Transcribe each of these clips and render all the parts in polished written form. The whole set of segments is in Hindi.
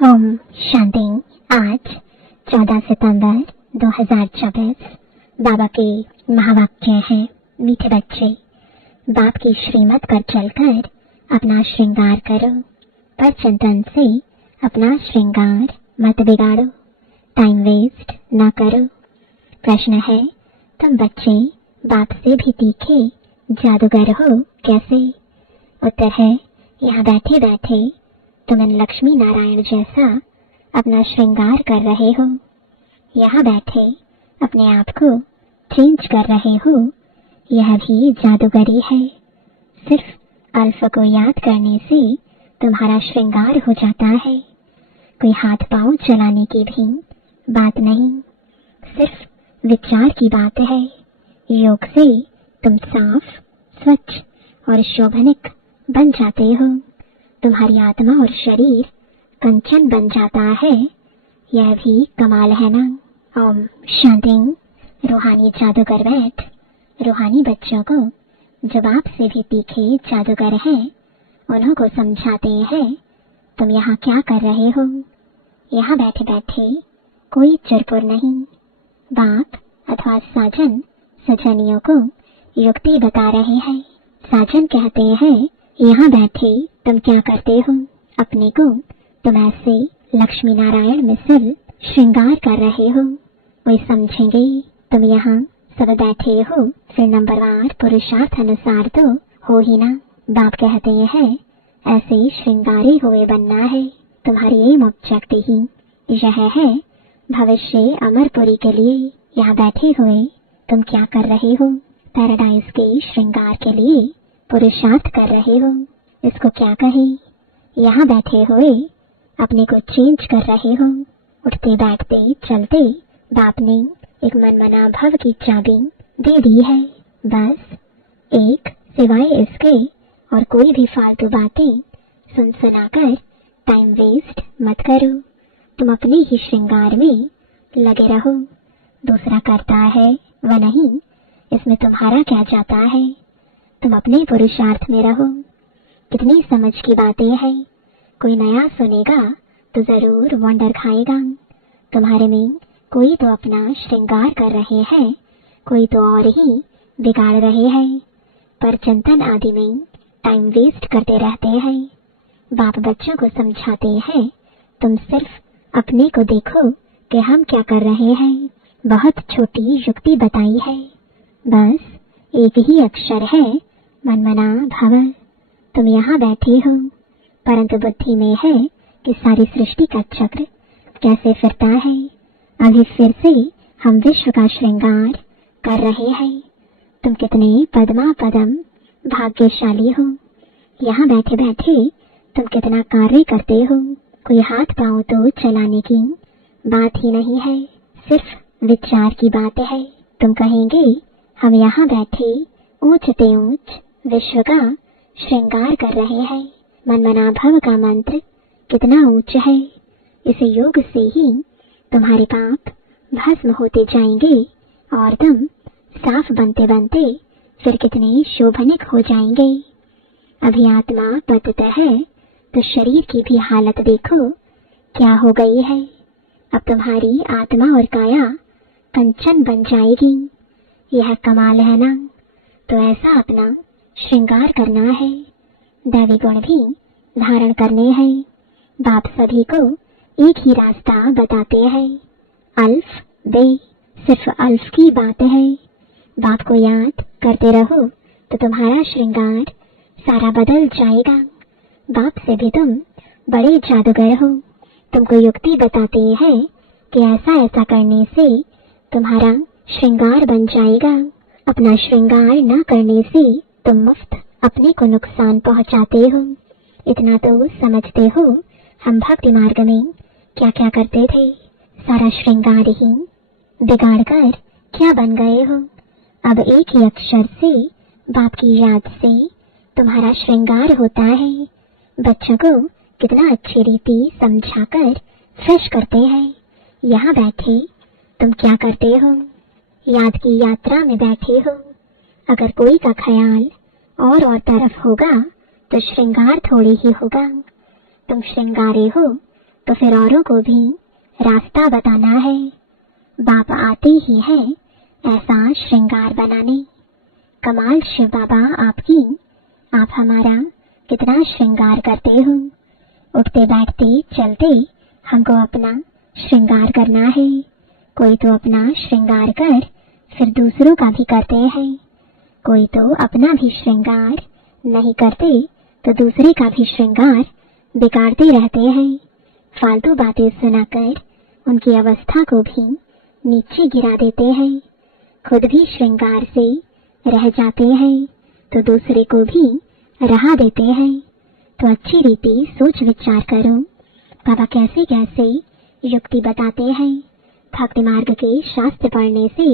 ओम शांति। आज 14 सितंबर 2024 बाबा के महावाक्य है, मीठे बच्चे, बाप की श्रीमत पर चलकर अपना श्रृंगार करो, पर चिंतन से अपना श्रृंगार मत बिगाड़ो, टाइम वेस्ट न करो। प्रश्न है, तुम बच्चे बाप से भी तीखे जादूगर हो कैसे? उत्तर है, यहाँ बैठे बैठे तुम इन लक्ष्मी नारायण जैसा अपना श्रृंगार कर रहे हो। यहाँ बैठे अपने आप को चेंज कर रहे हो, यह भी जादूगरी है। सिर्फ अल्फ को याद करने से तुम्हारा श्रृंगार हो जाता है। कोई हाथ पांव चलाने की भी बात नहीं, सिर्फ विचार की बात है। योग से तुम साफ, स्वच्छ और शोभनिक बन जाते हो। तुम्हारी आत्मा और शरीर कंचन बन जाता है, यह भी कमाल है ना। ओम शांति। रूहानी जादूगर बैठ रूहानी बच्चों को जो बाप से भी तीखे जादूगर हैं, उन्हों को समझाते हैं तुम यहाँ क्या कर रहे हो। यहाँ बैठे बैठे कोई चरपुर नहीं। बाप अथवा साजन सजनियों को युक्ति बता रहे हैं। साजन कहते हैं, यहाँ बैठे तुम क्या करते हो? अपने को तुम ऐसे लक्ष्मी नारायण मिसल श्रृंगार कर रहे हो। वही समझेंगे तुम यहाँ सब बैठे हो, फिर नंबरवार पुरुषार्थ अनुसार तो हो ही ना। बाप कहते हैं ऐसे श्रृंगारे हुए बनना है। तुम्हारी एम ऑब्जेक्ट ही यह है, भविष्य अमरपुरी के लिए यहाँ बैठे हुए तुम क्या कर रहे हो? पैराडाइज के श्रृंगार के लिए पुरुषार्थ कर रहे हो। इसको क्या कहें? यहाँ बैठे हुए अपने को चेंज कर रहे हो। उठते बैठते चलते बाप ने एक मनमना भव की चाबी दे दी है। बस एक सिवाय इसके और कोई भी फालतू बातें सुन सुनाकर टाइम वेस्ट मत करो। तुम अपने ही श्रृंगार में लगे रहो। दूसरा करता है वह नहीं, इसमें तुम्हारा क्या जाता है? तुम अपने पुरुषार्थ में रहो। कितनी समझ की बातें हैं। कोई नया सुनेगा तो जरूर वंडर खाएगा। तुम्हारे में कोई तो अपना श्रृंगार कर रहे हैं, कोई तो और ही बिगाड़ रहे हैं, पर चिंतन आदि में टाइम वेस्ट करते रहते हैं। बाप बच्चों को समझाते हैं तुम सिर्फ अपने को देखो कि हम क्या कर रहे हैं। बहुत छोटी युक्ति बताई है, बस एक ही अक्षर है, मनमना भव। तुम यहाँ बैठे हो, परंतु बुद्धि में है कि सारी सृष्टि का चक्र कैसे फिरता है। अभी फिर से हम विश्व का श्रृंगार कर रहे हैं। तुम कितने पद्मा पदम भाग्यशाली हो। यहाँ बैठे बैठे तुम कितना कार्य करते हो। कोई हाथ पांव तो चलाने की बात ही नहीं है, सिर्फ विचार की बात है। तुम कहेंगे हम यहाँ बैठे ऊंच ते ऊंच विश्व का श्रृंगार कर रहे हैं। मनमना भव का मंत्र कितना ऊंच है। इस योग से ही तुम्हारे पाप भस्म होते जाएंगे और तुम साफ बनते बनते फिर कितने शोभनिक हो जाएंगे। अभी आत्मा पतित है तो शरीर की भी हालत देखो क्या हो गई है। अब तुम्हारी आत्मा और काया कंचन बन जाएगी। यह कमाल है ना। तो ऐसा अपना श्रृंगार करना है। दैवी गुण भी धारण करने हैं। बाप सभी को एक ही रास्ता बताते हैं, अल्फ बे। सिर्फ अल्फ की बात है। बाप को याद करते रहो तो तुम्हारा श्रृंगार सारा बदल जाएगा। बाप से भी तुम बड़े जादूगर हो। तुमको युक्ति बताते हैं कि ऐसा ऐसा करने से तुम्हारा श्रृंगार बन जाएगा। अपना श्रृंगार न करने से तुम मुफ्त अपने को नुकसान पहुंचाते हो। इतना तो समझते हो हम भक्ति मार्ग में क्या क्या करते थे। सारा श्रृंगार ही बिगाड़ कर क्या बन गए हो। अब एक ही अक्षर से बाप की याद से तुम्हारा श्रृंगार होता है। बच्चों को कितना अच्छी रीति समझाकर फ्रेश करते हैं। यहाँ बैठे तुम क्या करते हो? याद की यात्रा में बैठे हो। अगर कोई का ख्याल और तरफ होगा तो श्रृंगार थोड़ी ही होगा। तुम श्रृंगारे हो तो फिर औरों को भी रास्ता बताना है। बाप आते ही है ऐसा श्रृंगार बनाने। कमाल शिव बाबा आपकी, आप हमारा कितना श्रृंगार करते हो। उठते बैठते चलते हमको अपना श्रृंगार करना है। कोई तो अपना श्रृंगार कर फिर दूसरों का भी करते हैं। कोई तो अपना भी श्रृंगार नहीं करते तो दूसरे का भी श्रृंगार बिगाड़ते रहते हैं। फालतू बातें सुनाकर उनकी अवस्था को भी नीचे गिरा देते हैं। खुद भी श्रृंगार से रह जाते हैं तो दूसरे को भी रहा देते हैं। तो अच्छी रीति सोच विचार करो, बाबा कैसे कैसे युक्ति बताते हैं। भक्ति मार्ग के शास्त्र पढ़ने से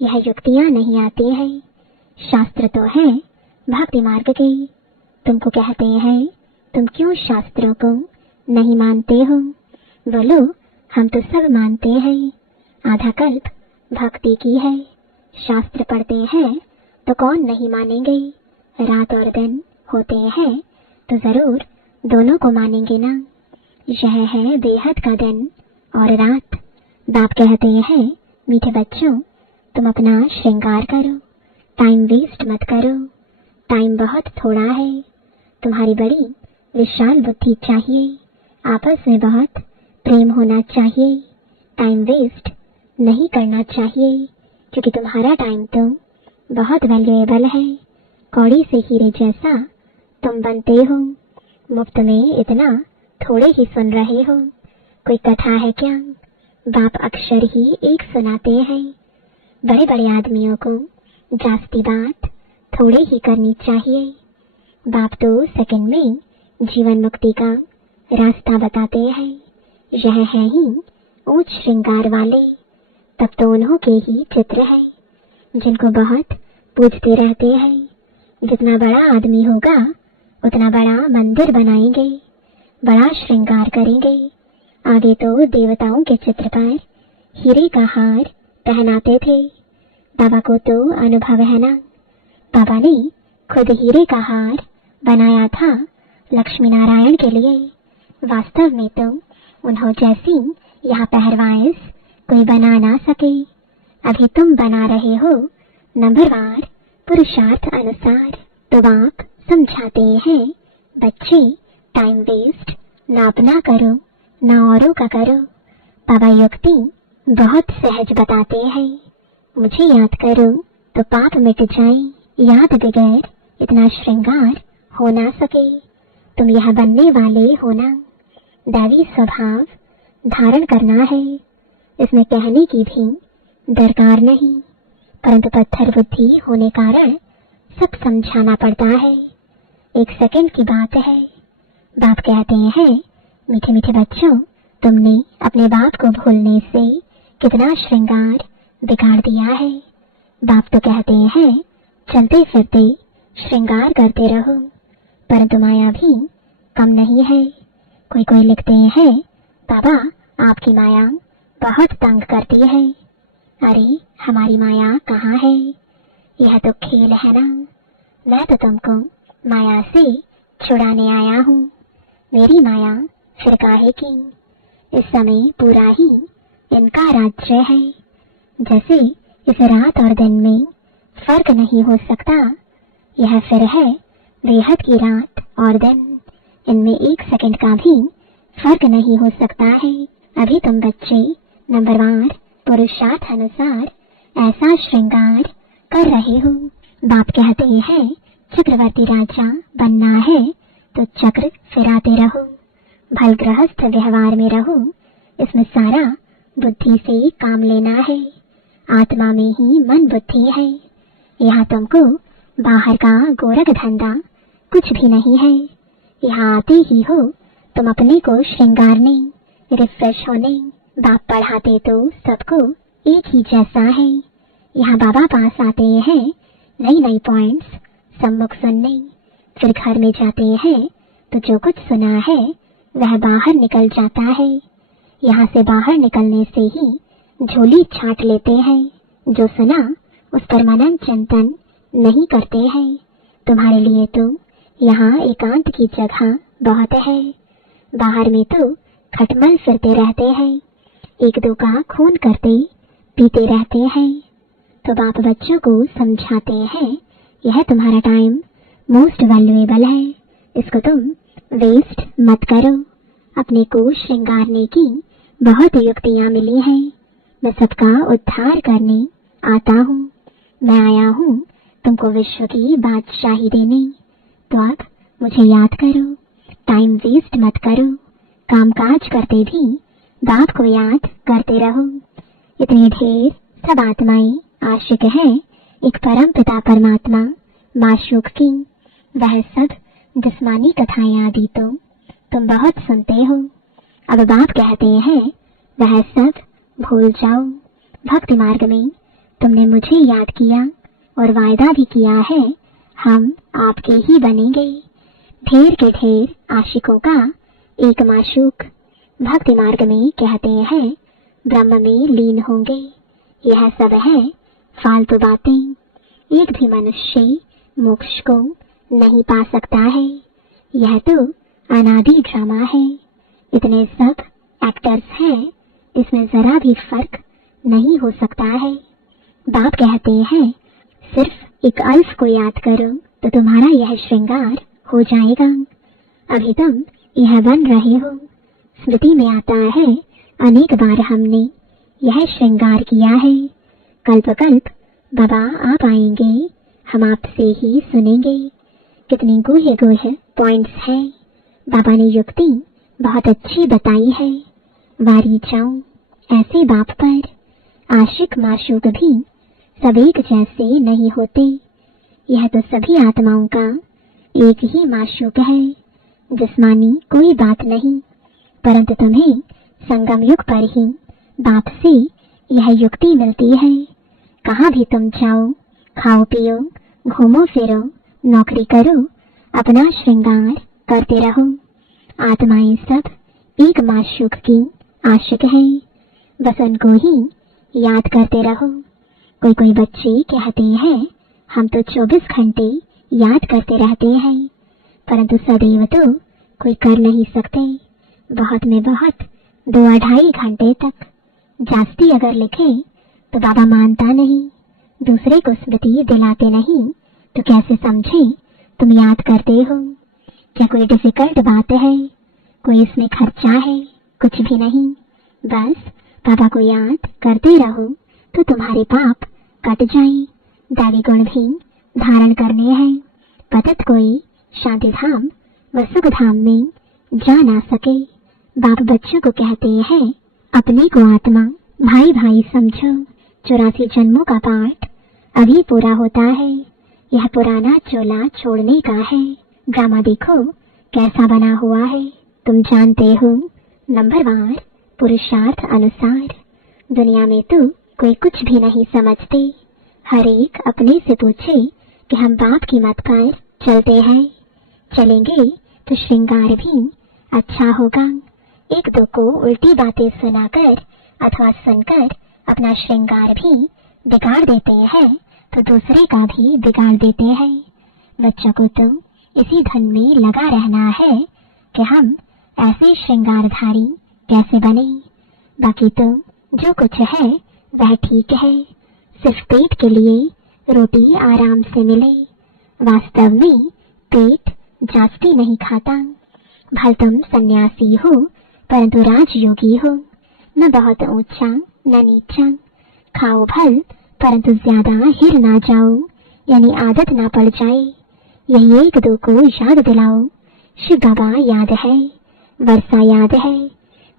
यह युक्तियां नहीं आती हैं। शास्त्र तो है भक्ति मार्ग के। तुमको कहते हैं तुम क्यों शास्त्रों को नहीं मानते हो? बोलो हम तो सब मानते हैं। आधा कल्प भक्ति की है। शास्त्र पढ़ते हैं तो कौन नहीं मानेंगे। रात और दिन होते हैं तो जरूर दोनों को मानेंगे ना। यह है बेहद का दिन और रात। बाप कहते हैं मीठे बच्चों तुम अपना श्रृंगार करो, टाइम वेस्ट मत करो। टाइम बहुत थोड़ा है। तुम्हारी बड़ी विशाल बुद्धि चाहिए। आपस में बहुत प्रेम होना चाहिए। टाइम वेस्ट नहीं करना चाहिए क्योंकि तुम्हारा टाइम तो बहुत वैल्यूएबल है। कौड़ी से हीरे जैसा तुम बनते हो। मुफ्त में इतना थोड़े ही सुन रहे हो। कोई कथा है क्या? बाप अक्षर ही एक सुनाते हैं। बड़े बड़े आदमियों को जास्ती बात थोड़े ही करनी चाहिए। बाप तो सेकंड में जीवन मुक्ति का रास्ता बताते हैं। यह है ही ऊंच श्रृंगार वाले। तब तो उन्हों के ही चित्र है जिनको बहुत पूजते रहते हैं। जितना बड़ा आदमी होगा उतना बड़ा मंदिर बनाएंगे, बड़ा श्रृंगार करेंगे। आगे तो देवताओं के चित्र पर हीरे का हार पहनाते थे। बाबा को तो अनुभव है ना। बाबा ने खुद हीरे का हार बनाया था लक्ष्मी नारायण के लिए। वास्तव में तो उन्हों जैसी यहाँ पहरवाइश कोई बना ना सके। अभी तुम बना रहे हो नंबरवार पुरुषार्थ अनुसार। तो बाप समझाते हैं बच्चे टाइम वेस्ट ना अपना करो ना औरों का करो। बाबा युक्ति बहुत सहज बताते हैं। मुझे याद करो तो पाप मिट जाए। याद बगैर इतना श्रृंगार हो ना सके। तुम यह बनने वाले हो ना। दैवी स्वभाव धारण करना है। इसमें कहने की भी दरकार नहीं, परंतु पत्थर बुद्धि होने कारण सब समझाना पड़ता है। एक सेकंड की बात है। बाप कहते हैं मीठे मीठे बच्चों तुमने अपने बाप को भूलने से कितना श्रृंगार बिगाड़ दिया है। बाप तो कहते हैं चलते फिरते श्रृंगार करते रहो, परंतु माया भी कम नहीं है। कोई कोई लिखते हैं बाबा आपकी माया बहुत तंग करती है। अरे हमारी माया कहाँ है? यह तो खेल है ना। मैं तो तुमको माया से छुड़ाने आया हूँ। मेरी माया फिर काहे की? इस समय पूरा ही इनका राज्य है। जैसे इस रात और दिन में फर्क नहीं हो सकता, यह फिर है बेहद की रात और दिन। इनमें एक सेकंड का भी फर्क नहीं हो सकता है। अभी तुम बच्चे नंबरवार पुरुषार्थ अनुसार ऐसा श्रृंगार कर रहे हो। बाप कहते हैं चक्रवर्ती राजा बनना है तो चक्र फिराते रहो, भल गृहस्थ व्यवहार में रहो। इसमें सारा बुद्धि से काम लेना है। आत्मा में ही मन बुद्धि है। यहाँ तुमको बाहर का गोरख धंधा कुछ भी नहीं है। यहाँ आते ही हो तुम अपने को श्रृंगारने, रिफ्रेश होने। बाप पढ़ाते तो सबको एक ही जैसा है। यहाँ बाबा पास आते हैं नई नई पॉइंट्स सम्मुख सुनने। फिर घर में जाते हैं तो जो कुछ सुना है वह बाहर निकल जाता है। यहाँ से बाहर निकलने से ही झोली छाट लेते हैं। जो सुना उस पर मनन चिंतन नहीं करते हैं। तुम्हारे लिए तो यहाँ एकांत की जगह बहुत है। बाहर में तो खटमल फिरते रहते हैं, एक दो का खून करते पीते रहते हैं। तो बाप बच्चों को समझाते हैं, यह तुम्हारा टाइम मोस्ट वैल्यूएबल है, इसको तुम वेस्ट मत करो। अपने को श्रृंगारने की बहुत युक्तियां मिली हैं। मैं सबका उद्धार करने आता हूँ। मैं आया हूँ तुमको विश्व की बादशाही देने। तो अब मुझे याद करो, टाइम वेस्ट मत करो। कामकाज करते भी बाप को याद करते रहो। इतनी ढेर सब आत्माएं आशिक है एक परम पिता परमात्मा माशूक की। वह सब जिस्मानी कथाएं आदि तो तुम बहुत सुनते हो। अब बाप कहते हैं वह सब भूल जाओ। भक्ति मार्ग में तुमने मुझे याद किया और वायदा भी किया है हम आपके ही बनेंगे। ढेर के ढेर आशिकों का एक माशूक भक्ति मार्ग में कहते हैं ब्रह्म में लीन होंगे। यह सब है फालतू बातें। एक भी मनुष्य मोक्ष को नहीं पा सकता है। यह तो अनादि ड्रामा है। इतने सब एक्टर्स हैं, इसमें जरा भी फर्क नहीं हो सकता है। बाप कहते हैं सिर्फ एक अल्फ को याद करो तो तुम्हारा यह श्रृंगार हो जाएगा। अभी तुम यह बन रहे हो। स्मृति में आता है अनेक बार हमने यह श्रृंगार किया है। कल्प कल्प बाबा आप आएंगे, हम आपसे ही सुनेंगे। कितनी गुहे गुहे पॉइंट्स हैं। बाबा ने युक्ति बहुत अच्छी बताई है। वारी जाऊं ऐसे बाप पर। आशिक माशूक भी सब एक जैसे नहीं होते। यह तो सभी आत्माओं का एक ही माशूक है। जिस्मानी कोई बात नहीं, परंतु तुम्हें संगम युग पर ही बाप से यह युक्ति मिलती है। कहाँ भी तुम जाओ, खाओ पियो, घूमो फिरो, नौकरी करो, अपना श्रृंगार करते रहो। आत्माएं सब एक माशूक की आशिक हैं। बस उनको ही याद करते रहो। कोई कोई बच्चे कहते हैं हम तो 24 घंटे याद करते रहते हैं, परंतु सदैव तो कोई कर नहीं सकते। बहुत में बहुत 2-2.5 घंटे तक। जास्ती अगर लिखे तो बाबा मानता नहीं। दूसरे को स्मृति दिलाते नहीं तो कैसे समझे तुम याद करते हो। क्या कोई डिफिकल्ट बात है? कोई इसमें खर्चा है? कुछ भी नहीं। बस बाबा को याद करते रहो तो तुम्हारे पाप कट जाए। दैवी गुण भी धारण करने हैं। पतित कोई शांति धाम व सुख धाम में जा ना सके। बाप बच्चों को कहते हैं अपने को आत्मा भाई भाई समझो। 84 जन्मों का पाठ अभी पूरा होता है। यह पुराना चोला छोड़ने का है। ड्रामा देखो कैसा बना हुआ है। तुम जानते हो नंबरवार पुरुषार्थ अनुसार। दुनिया में तो कोई कुछ भी नहीं समझते। हर एक अपने से पूछे कि हम बाप की मत पर चलते हैं। चलेंगे तो श्रृंगार भी अच्छा होगा। एक दो को उल्टी बातें सुनाकर अथवा सुनकर अपना श्रृंगार भी बिगाड़ देते हैं तो दूसरे का भी बिगाड़ देते हैं। बच्चों को तो इसी धन में लगा रहना है कि हम ऐसे श्रृंगारधारी कैसे बने। बाकी तो जो कुछ है वह ठीक है। सिर्फ पेट के लिए रोटी आराम से मिले। वास्तव में पेट जास्ती नहीं खाता। भल तुम सन्यासी हो परंतु राजयोगी हो। न बहुत ऊंचा न नीचा। खाओ भल परंतु ज्यादा हिर ना जाओ, यानी आदत ना पड़ जाए। यही एक दो को याद दिलाओ। शिव बाबा याद है, वर्षा याद है,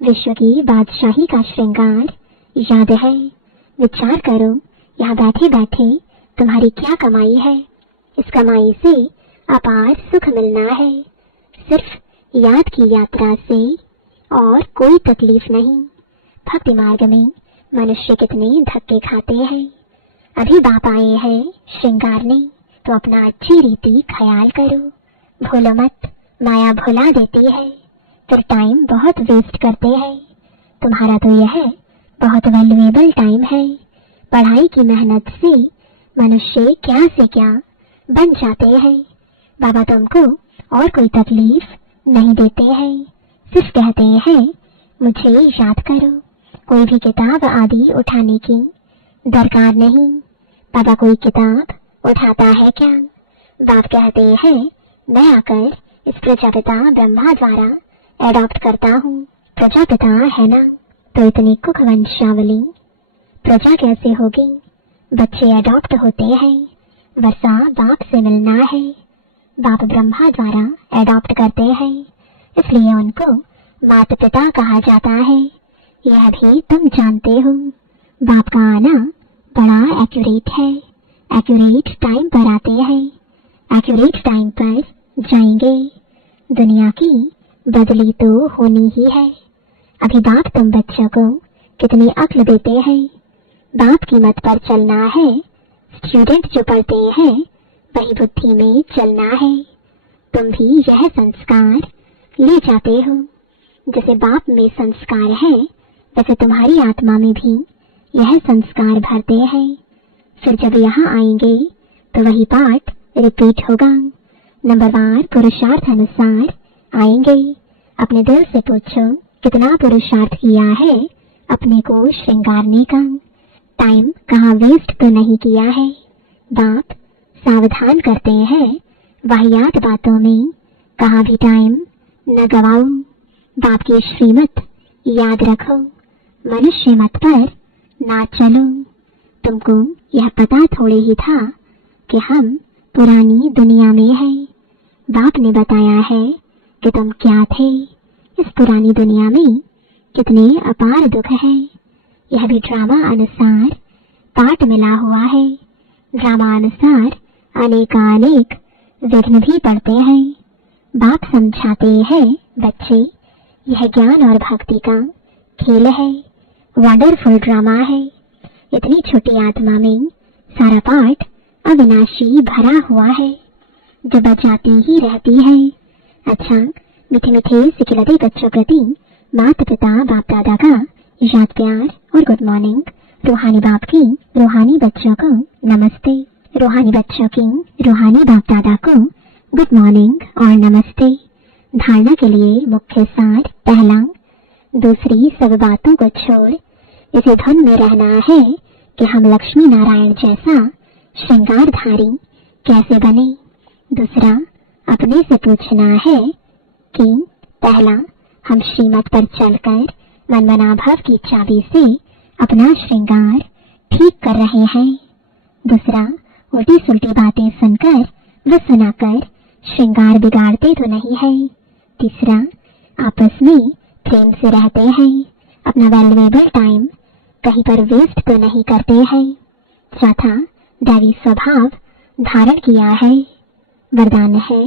विश्व की बादशाही का श्रृंगार याद है। विचार करो यहाँ बैठे बैठे तुम्हारी क्या कमाई है। इस कमाई से अपार सुख मिलना है। सिर्फ याद की यात्रा से और कोई तकलीफ नहीं। भक्ति मार्ग में मनुष्य कितने धक्के खाते हैं। अभी बाप आए हैं श्रृंगारने तो अपना अच्छी रीति ख्याल करो। भूलो मत, माया भुला देती है, फिर टाइम बहुत वेस्ट करते हैं। तुम्हारा तो यह बहुत वैल्यूएबल टाइम है। पढ़ाई की मेहनत से मनुष्य क्या से क्या बन जाते हैं। बाबा तुमको और कोई तकलीफ नहीं देते हैं। सिर्फ कहते हैं मुझे याद करो। कोई भी किताब आदि उठाने की दरकार नहीं। पापा कोई किताब उठाता है क्या? बाप कहते हैं मैं आकर इस प्रजापिता ब्रह्मा द्वारा एडॉप्ट करता हूँ। प्रजापिता है ना, तो इतनी कुख वंशावली प्रजा कैसे होगी? बच्चे एडॉप्ट होते हैं, वर्षा बाप से मिलना है। बाप ब्रह्मा द्वारा एडॉप्ट करते हैं, इसलिए उनको माता पिता कहा जाता है। यह भी तुम जानते हो। बाप का आना बड़ा एक्यूरेट है। एक्यूरेट टाइम पर आते हैं, एक्यूरेट टाइम पर जाएंगे। दुनिया की बदली तो होनी ही है। अभी बाप तुम बच्चों को कितनी अक्ल देते हैं। बाप की मत पर चलना है। स्टूडेंट जो पढ़ते हैं वही बुद्धि में चलना है। तुम भी यह संस्कार ले जाते हो। जैसे बाप में संस्कार है, वैसे तुम्हारी आत्मा में भी यह संस्कार भरते हैं। फिर जब यहाँ आएंगे तो वही पाठ रिपीट होगा। नंबरवार पुरुषार्थ अनुसार आएंगे। अपने दिल से पूछो कितना पुरुषार्थ किया है अपने को श्रृंगारने का। टाइम कहाँ वेस्ट तो नहीं किया है। बाप सावधान करते हैं वाहियात बातों में कहाँ भी टाइम न गवाओ। बाप की श्रीमत याद रखो, मनुष्य मत पर ना चलो। तुमको यह पता थोड़े ही था कि हम पुरानी दुनिया में हैं। बाप ने बताया है कि तुम क्या थे। इस पुरानी दुनिया में कितने अपार दुख है। यह भी ड्रामा अनुसार पाठ मिला हुआ है। ड्रामा अनुसार अनेकानेक विघ्न भी पड़ते हैं। बाप समझाते हैं बच्चे यह ज्ञान और भक्ति का खेल है, वंडरफुल ड्रामा है। इतनी छोटी आत्मा में सारा पाठ अविनाशी भरा हुआ है, जो बचाती ही रहती है। अच्छा, मीठे मीठे सिखिलते बच्चों प्रति माता पिता बाप दादा का याद प्यार और गुड मॉर्निंग। रूहानी बाप की रूहानी बच्चों को नमस्ते। रूहानी बच्चों की रूहानी बाप दादा को गुड मॉर्निंग और नमस्ते। धारणा के लिए मुख्य सार पहला, दूसरी सब बातों को छोड़ इसी धुन में रहना है कि हम लक्ष्मी नारायण जैसा श्रृंगारधारी कैसे बने। दूसरा, अपने से पूछना है कि पहला, हम श्रीमत पर चलकर मनमना भाव की चाबी से अपना श्रृंगार ठीक कर रहे हैं। दूसरा, उल्टी सुल्टी बातें सुनकर व सुनाकर श्रृंगार बिगाड़ते तो नहीं है। तीसरा, आपस में प्रेम से रहते हैं, अपना वैल्यूएबल टाइम कहीं पर वेस्ट तो नहीं करते हैं। चौथा, दैवी स्वभाव धारण किया है। वरदान है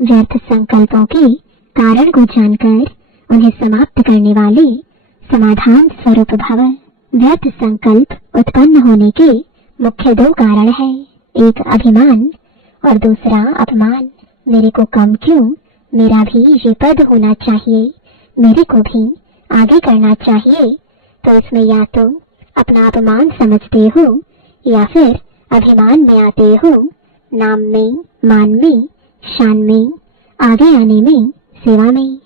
व्यर्थ संकल्पों के कारण को जानकर उन्हें समाप्त करने वाले समाधान स्वरूप भव। व्यर्थ संकल्प उत्पन्न होने के मुख्य दो कारण हैं, एक अभिमान और दूसरा अपमान। मेरे को कम क्यों, मेरा भी ये पद होना चाहिए, मेरे को भी आगे करना चाहिए। तो इसमें या तो अपना अपमान समझते हो या फिर अभिमान में आते हो। नाम में, मान में, शान में, आगे आने में, सेवा में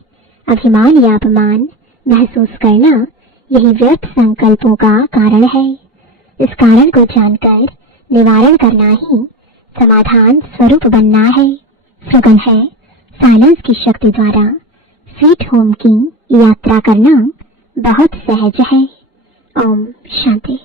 अभिमान या अपमान महसूस करना, यही व्यर्थ संकल्पों का कारण है। इस कारण को जानकर निवारण करना ही समाधान स्वरूप बनना है। स्लोगन है, साइलेंस की शक्ति द्वारा स्वीट होम की यात्रा करना बहुत सहज है। ओम शांति।